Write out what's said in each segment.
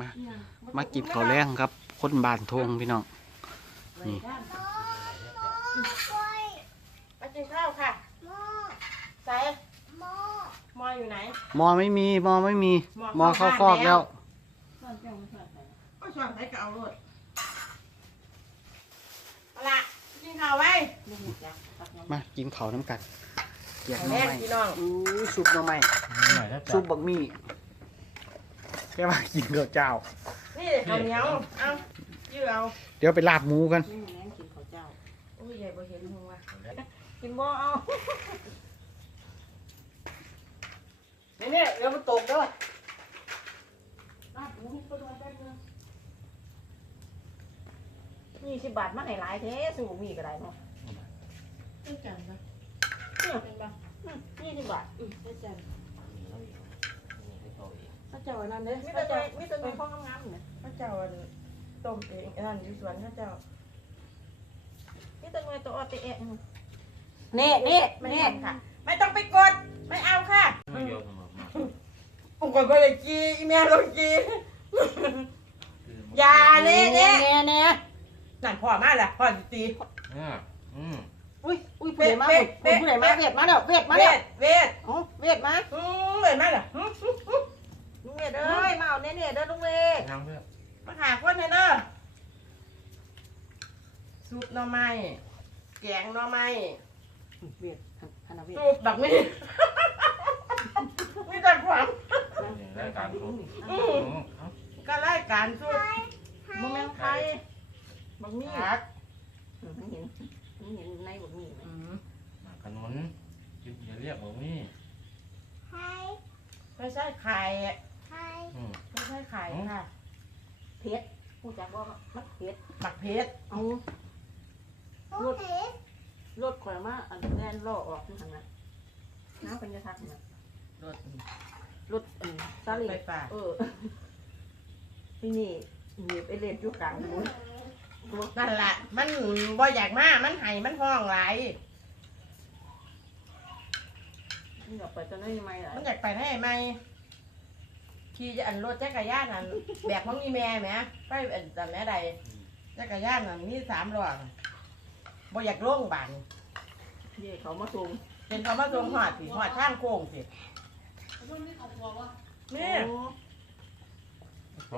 มา มากินข้าวแรงครับ คนบ้านทงพี่น้อง นี่มากินข้าวค่ะใส่มออยู่ไหนหมอไม่มีหมอไม่มีหหมมออเข้าเข้าฟอกบ้านแล้แล้ววก็ชวนไปก็เอารถเอาละกินข้าวไว้ มากินข้าวน้ำกันเกียกข้าวหน่อแรกไม้พี่น้องอู้ซุปหน่อไม้หน่อยถ้าจัซุบปบักมี่แค่ว่ากินกับเจ้า นี่ข้าวเหนียวเอายื้อเอาเดี๋ยวไปลาบหมูกันโอ้ยใหญ่บ่เห็นหัวกินบ่เอานี่นี่เดี๋ยวมันตกเด้อยี่สิบบาทมาให้หลายเท้สูงมีก็ได้เนาะต้องจันนะเนี่ยเป็นปะอืมยี่สิบบาทอืมต้องจัน พระเจ้าอันนั้นเด้อมิตรใจมิตรใจข้องงามๆเนี่ยพระเจ้าอันต้มเองอันนั้นอยู่สวนพระเจ้ามิตรใจตัวออตเอะนี่นี่นี่ค่ะ ไม่ต้องไปกด ไม่เอาค่ะไม่เยอะสมมากผมกดไปเลยกีอีเมลลงกีอย่าเน่เน่เน่เน่นั่นพ่อมาและพ่อสิตีเนี่ยอืมอุ้ยอุ้ยผู้ใดมาผู้ใดมาเวทมาเด้อเวทมาเด้อเวทอ๋อเวทมาอืมเวทมาเด้อ ลุงเวทเอ้ยมาเอาเน่เน่เด้อลุงเวททางเพื่อนมาหาคนเถอะเด้อซุปหน่อไม้แกงหน่อไม้เวียดฮันนาเวียดซุปแบบนี้มีแต่ความรายการทุกอืมก็รายการซุปโมเมนต์ไทยบางมีผักมันเห็นมันเห็นในบางมีอืมขนุนกินอย่าเรียกผมนี่ไม่ใช่ไข่อืมไม่ใช่ไข่ ค่ะเพชรผู้จักว่ามันเพชรหมักเพชรเอารถรถข่อยมาอันแลนล่อออกที่ทางนั้นน้ำเป็นยาทักนะรสรถอันซาเลีไฟฟ้าเออนี่นี่เหยียบไอเลนอยู่กลางถนนนั่นแหละมันบ่อยากมามันไห้มันห้องไหลายนี่ออกไปตอนนั้นยังไงล่ะมันอยากไปให้ไหม ขี่จะอันรถจักรยานนั่นแบกของมีแม่แหมไปอันแต่แม่ใดจักรยานนั่นมีสามล้อบ่อยากลงบานเย่เขามาส่งเป็นเขามาตรงหอดสิหอดข้างโค้งสินี่นี่คร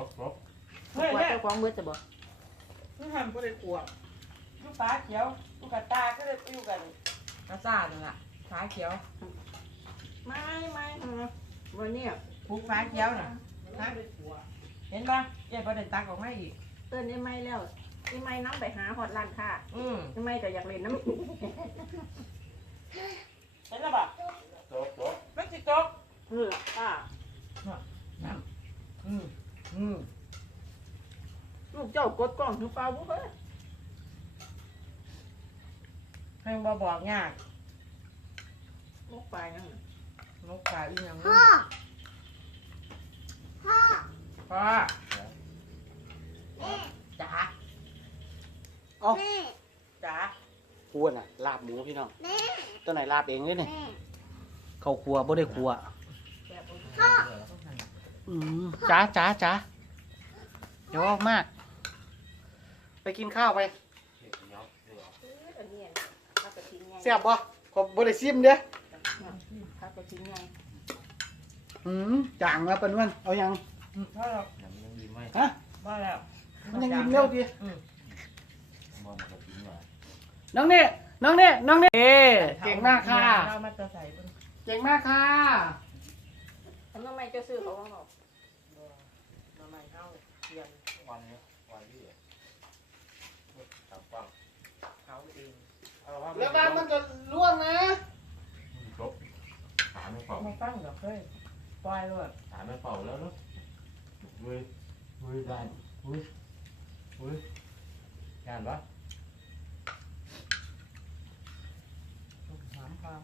บครบเฮ้ยว่าเนี่ยเจ้าของเมื่อจะบอกนี่ทำก็เลยขวบลูกฟ้าเขียวลูกกระตาก็เลยอยู่กันกระซ่านั่นแหละฟ้าเขียว ไม่ไม่วันนี้ ผูกฟ้าเขียวน่ะนะเห็นปะเจ๊ประเด็นตักออกมาอีก เตือนนี่ไม่แล้วนี่ไม่น้ำไปหาหอดร้านค่ะอืมนี่ไม่ก็อยากเล่นน้ำเห็นแล้วปะโต๊ะโต๊ะไม่ติดตกเอออะอืมอืมลูกเจ้ากดกล้องหรือเปล่าบุ๊คเอ้ยเพิ่งบอบอกยากลูกไปนั่นน่ะนกปลาอีหยังพ่อ พ่อจ๋าเอ้าจ๋าครัวน่ะลาบหมูพี่น้องตัวไหนลาบเองเลยเนี่ยเข้าครัวบ่ได้ครัวแซ่บบ่อืมจ้าจ้าจ้าเดี๋ยวเอามาก ไปกินข้าวไปเอออันนี้ถ้ากระทิงไงเสียบบ่ขอบบ่ได้ซิมเด้อถ้ากระทิงไงอืมจางแล้วปะนวลเอายัง อืมพ่อเรายังยังดีไหมฮะบ้าแล้วมันยังยิ้มเร็วดีอืมมองมันก็กินหน่อยน้องเนี่ยน้องเนี่ยน้องเนี่ยเอ๊เก่งมากค่ะ เรามาจะใส่บนเก่งมากค่ะทำไมเจ้าซื้อเขาว่าเขามาใหม่เข้าเทียนวันนี้วันที่ตับฟังเขาเองเอาว่าแล้วบ้านมันจะล่วงนะครบถามไม่เป่าไม่ฟังหรอกเฮ้ยปล่อยเลยถามไม่เป่าแล้วเนาะ เว้ยเว้ยได้เว้ยเว้ยงานปะหามฟัง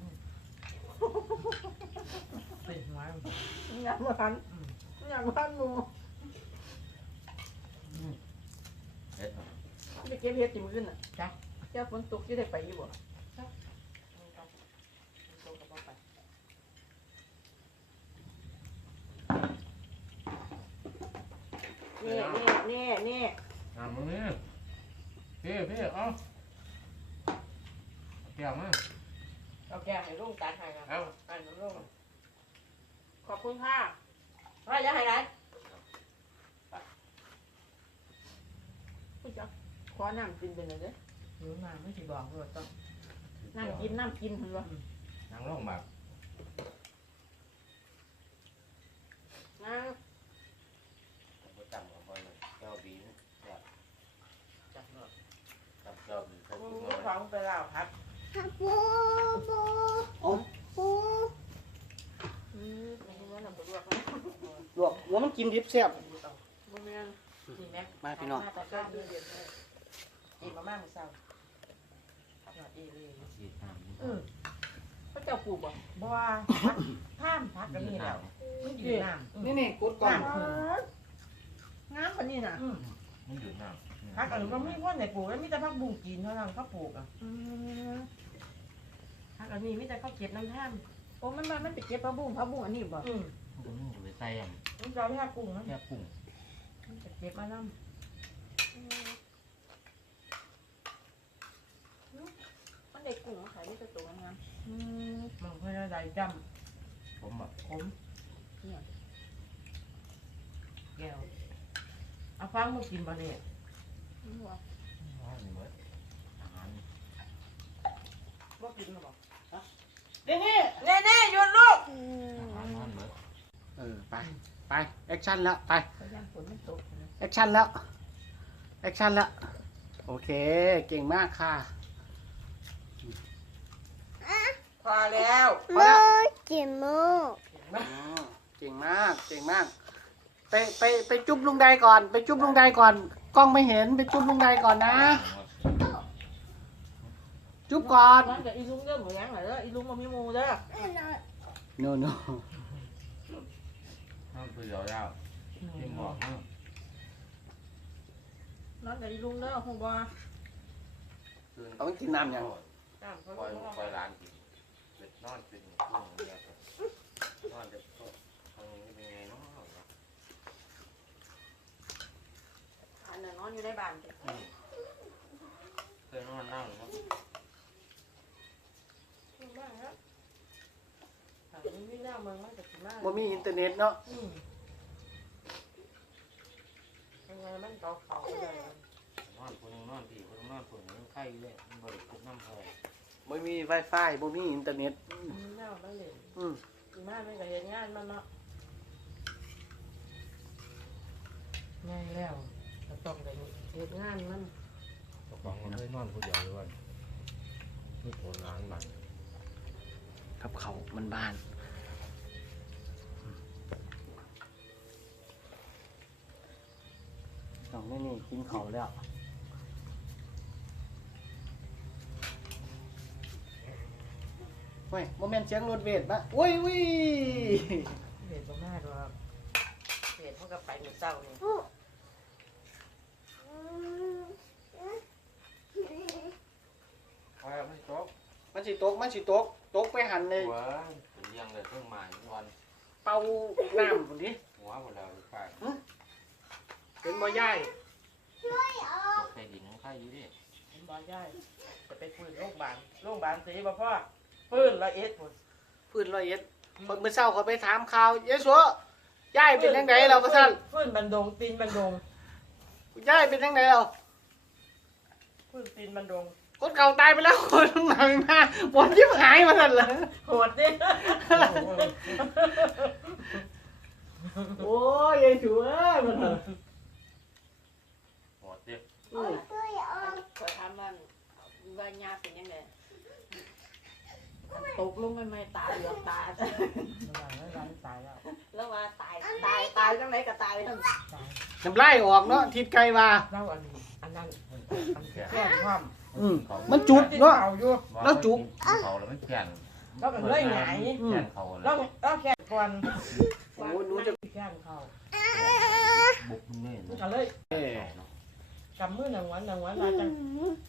ติดไม้อยากมาทันอยากมาทันหนูเฮ็ดไปเก็บเห็ดจิ้มขึ้นอะจ้ะเจ้าฝนตกจะได้ไปอยู่บ่ นี่นี่นี่นี่อะมึงนี่พี่พี่เอาแก้วมาเอาแก้วให้ลุงตัดให้ครับเอาอันลุงขอบคุณค่ะว่าจะให้ไรพี่จ๊ะขอน้ำกินไปเลยเด้อหนูมาไม่สิบอกด้วยต้องน้ำกินน้ำกินเห็นบ่นั่งลงแบบน้ประจำของมันเจ้าบีนะแบบ จับหน่อย จำเจ้าบีเของไปแล้วครับโอ้ำอืมไม่เห็นว่าน้ำปลวกนะลวกหัวมันกินดิบแซ่บบ่แม่นกินไหมมาพี่น้องตัดข้าวเย็นเลยกินมาม่ามื้อเช้าหยอดอีเลยสีทางอืมพระเจ้าปลูกบ่บัวข้ามพักกันนี่แล้วมันอยู่น้ำนี่นี่กดก่อนงามกว่านี้น่ะอืมมันอยู่น้ำ พักกันก็มีคนไหนปลูกแล้วมีแต่พักบุ้งกินเท่านั้นเขาปลูกอะอืมพักกันนี่มีแต่เขาเก็บน้ำท่ามโอ้มันมามันไปเก็บผักบุ้งผักบุ้งอันนี้บ่อืมมันก็ไปใส่อันมันจะเอาไปหากุ้งนะแค่กุ้งมันจะเก็บมาน้มันได้กุ้งมาขายที่ตัวงามำอืมมันเพื่อได้จผมแบบำขมแก้วเอาฟังมากินบ่เนี่ย นี่บ่ว่าเหมือนอาหารบ่กินหรอบ่นี่นี่เน่เน่หยุดลูกอาหารมันเหมือนเออไปไปแอคชั่นแล้วไปพยายามฝนมันตกนะแอคชั่นแล้วแอคชั่นแล้วโอเคเก่งมากค่ะพอแล้วพอแล้วเห็นไหมอ๋อเก่งมากเก่งมากไปไปไปจุ๊บลุงใดก่อน ไปจุ๊บลุงใดก่อน กล้องไม่เห็นไปจุ๊บลุงใดก่อนนะ จุ๊บก่อนมันกับอีลุงเด้อหมูยังเหรอเด้ออีลุงบ่มีหมูเด้อโนโนห้ามตัวเดียวยาวที่บอกห้ามนอนกับอีลุงเด้อฮู้บ่เอาไปกินน้ำยังน้ำเขาปล่อยลงปล่อยร้านกินเป็ดนอนเป็นกุ้งเนี่ยนอนจะทางนี้เป็นไงเนาะ อั นนั้นนอนอยู่ในบ้านเด้อเคยนอนนั่งเนาะมากครับถามนี่มีหน้าเมืองมันจะกินมากบ่มีอินเทอร์เน็ตเนาะอืมยังไงมันเกาเขาเลยนอนคนนึงนอนผีคนนึงนอนคนนึงไข้เลยมันบริสุทธิ์น้ำพอบ่มีไวไฟบ่มีอินเทอร์เน็ตมีหน้ามันเลยอืมกินมากไม่กับเห็นงานมันเนาะง่ายแล้ว ก็ต้องไปเห็นงานมันตกลงมันเคยนอนผู้เดียวด้วยนี่คนร้านมันกับเขามันบ้านสองนี่นี่กินเขาแล้วเฮ้ยโมเมนต์เสียงรถเวทปะอุ้ยอุ้ยเห็นบ่มากหรอกเห็นเขาก็ไปเหมือนเจ้านี่ คอยไม่ตก มัน สิตกมันสิตกตกไปหันเลยหัวเลี้ยงเลยเพิ่งมาวันเป่าน้ำคนนี้หัวหมดแล้วค่ะเป็นบ่ย่ายตกใส่ดินไข่อยู่ดิเห็นบ่ได้จะไปฟื้นโรงพยาบาลโรงพยาบาลสีบ่พ่อฟื้นละเอ็ดหมดพื้นร้อยเอ็ดคนเมื่อเช้าเขาไปถามข่าวเยสัวย่ายเป็นยังไงเราก็ท่านฟื้นบันดงตีนบันดงย่ายเป็นยังไงเราฟื้นตีนบันดง คนเก่าตายไปแล้วคนใหม่มาปวดยิบหายมาสั่นเลยโหดดิโอ้ยยายชัวมันเถอะหัวเจ็บอืมขอถามมันว่าญาเป็นยังไงตกลงไปไม่ตายเหลือกตาระวังนะร้านตายแล้วแล้วว่าตายตายตายจังไหนก็ตายทั้งตายน้ำลายออกเนาะทิดไกลว่าเล่าอันอันนั้นอันแค่ความ อืมมันจุกเนาะ เอาอยู่แล้วจุก เขาแล้วมันแข็งแล้วก็เลยหงายอืมแข็งเขาแล้วแล้วแค่ก่อนโอ้หนูจะแค่เขาบุกนี่มันก็เลยเอ้ยกำมือหนังวันหนังวันมาจัง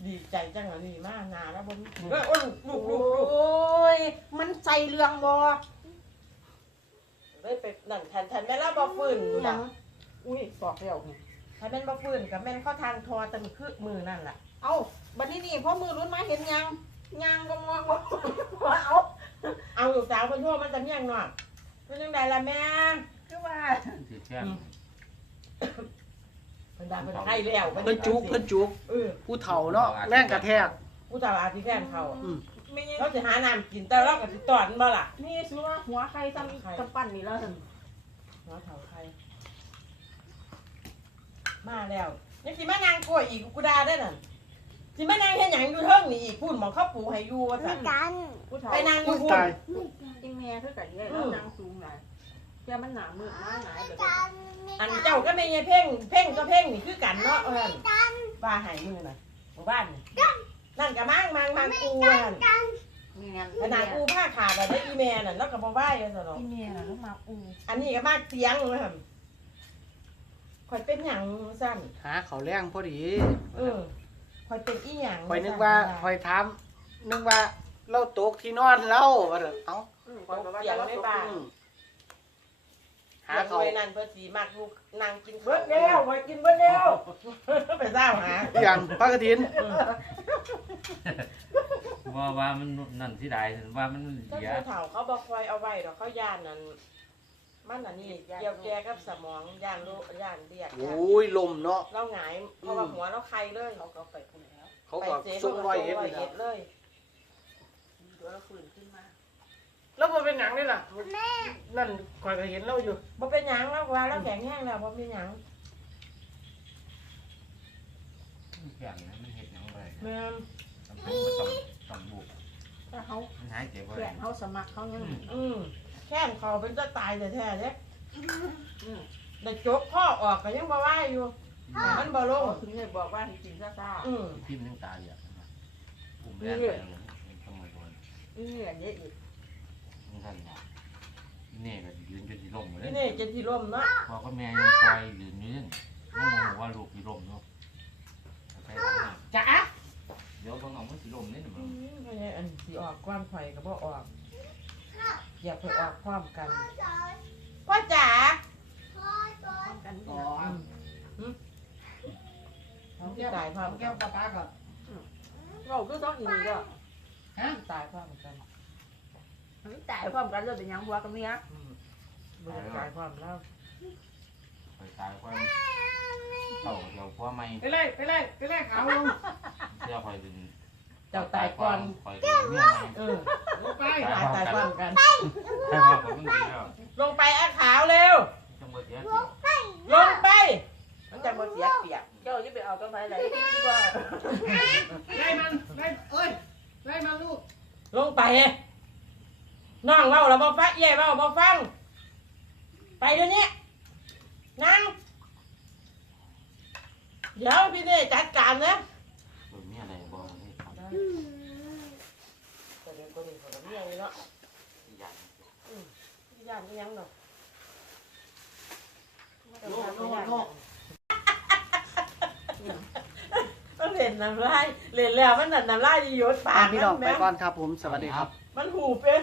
ดีใจจังอะนี่มากนาแล้วบนเอ้ยโอ้ยลูกลูกลูกโอ้ย มันใส่เรื่องบ่เลยไปนั่นแทนแทนแม่แล้วบ่ฟื้นอยู่หยับ่งอุ้ยบอกแล้วไงถ้าแม่นบ่ฟื้นกับแม่นเข้าทางทอแตะมือคือมือนั่นล่ะ เอ้า บัดนี้นี่พ่อมือรุ่นมาเห็นยังยังก็มองว่าว่าเอาเอาลูกสาวคนทั่วมันจะเมียงเนาะเป็นจังไดล่ะแม่คือว่าถือแค่นเพิ่นด่าเพิ่นให้แล้วเพิ่นจุกเพิ่นจุกเออผู้เฒ่าเนาะแรงกระแทกผู้สาวอาทิแฟนเขาอืมไม่ยังเราสิหาน้ำกินแต่เราก็สิตอนบ่ล่ะนี่ซื้อว่าหัวใครซ้ำกำปั้นนี่แล้วสั่นหัวเฒ่าใครมาแล้วยังสิมานางกล้วยอีกกูด่าได้นั่น สิมานางเฮ็ดหยังอยู่เทิงนี่อีกพูดหมองเขาปูให้อยู่ว่าซั่นผู้เฒ่าไปนางออุ้ยู่ยพูดตายอีแม่คือกันเนี่ยแล้วนางสูงหลายแกมันหนามืดหน้าหนายแบบอันเจ้าก็ไม่ใช่เพ่งเพ่งก็เพ่งนี่คือกันเนาะเอิ้นว่าหายมือน่ะหมู่บ้านนี่นั่นก็มั่งมั่งมั่งกูนั่นมีงานขนาดกูผ้าขาดแบบได้อีแม่น่ะแล้วก็บ่ไหว้กันซะเนาะอีเมียน่ะแล้วมาอูอันนี้ก็มากเสียงเลยครับข่อยเป็นหยังสั้นหาเขาวแรงพอดี เออ ข่อยเป็นอีหยังคอยนึกว่าคอยถามนึกว่าเราตกที่นอนเราว่าเด้อเอ้าคนบอกว่าเสียงในบ้านอืมหาหาเขาเขานั่นเพิ่นสิมักลูกนั่งกินเบิดแล้วไปกินเบิดแล้วไปเจ้าหาอย่างพระกฐิน ว่าว่ามันนั่นที่ใดว่ามันถ้าเสีย ผู้เฒ่าเขาบ่คอยเอาไว้ดอกเขาย่านนั่น มันอันนี้เกี่ยวแก่กับสมองย่านโรคย่านเลียดโอ้ยลมเนาะเราหงายเพราะว่าหัวเราไข้เลยเขาก็ไปพูดแล้วเขาก็ซุ่มร้อยเอ็ดไปนี่เอ็นะดเลยเดี๋ยวเราฟื้นขึ้นมาแล้วมันเป็นหนังนี่ล่ะนั่นคอยก็เห็นเราอยู่บ่เป็นหยังแล้วว่าเราแข็งแห้งแล้วบ่เป็นหยังแข็งนะมันเห็ดหยังไงแม่นต้องต้องต้องบุกถ้าเขามันหายเจ็บแขไว้นเขาสมัครเขายังอืม แค่นเขาเป็นจะตายแท้ๆเด้อืมได้จกข้อออกก็ยังบ่ว่าอยู่แต่มันบ่ลงเขาถึงได้บอกว่าให้กินซ่าอืมพิมพ์ทั้งตาเหลือกปุ่มแรกไปต้องมาโดนๆนี่อย่างนี้อีกมันทันละนี่ก็ยืนจนที่ล่มเลนี่ยนี่จะสิล่มเนาะพอก็แม่ยังคอยยืนยืนนั่งมองว่าลูกที่ล่มเนาะใช่จ๋าเดี๋ยวต้องเอามันที่ล่มนี่อืมันมก็ยังอันสิออกความไข่ก็บ่ออก อย่าไปออกพร้อมกันพ่อจ๋าป้องกันอ๋นี่อนะอืมเอาที่ตายพร้อมแก้กัวนปลาปลาก่อนเราคือต้องอีกก็ฮะตายพร้อมกันมันตายพร้อมกันเลยเป็นหยังหัวกับเมียอืมบ่ได้ตายพร้อมแล้วไปตายความเต่าเดี๋ยวพัวไม่ไปไล่ไปไล่ไปไล่ขาวลงเสื้อคอยดึง เจ้าตายก่อน คอยดึงเมียไงเออลงไปตายตายพร้อมกัน ให้พ่อผมต้องดีแล้วลงไปอาขาวเร็ว จังหวะเสียลงไป มันจะบ่เสียเปรียบเจ้าจะไปเอากันไปไหนที่ดีกว่าไล่มันไล่เอ้ยไล่มันลูกลงไปน้องเว้าเราบ่ฟังเย่เว้าบ่ฟัง ไปเดี๋ยวนี้นั่ง เดี๋ยวพี่เน่จัดการนะ โดยมีอะไรบอกให้ทำ ก็เดี๋ยวก็เดี๋ยวก็ เมียนี่เนาะอย่างย่านอีหยังเนาะโลกโลกโลกมันเล่นน้ำลายเล่นแล้วมันนั่นน้ำลายหยดปาอ่ากพี่น้องมันไปแม่ก่อนครับผมสวัสดีครับ มันหูเป็น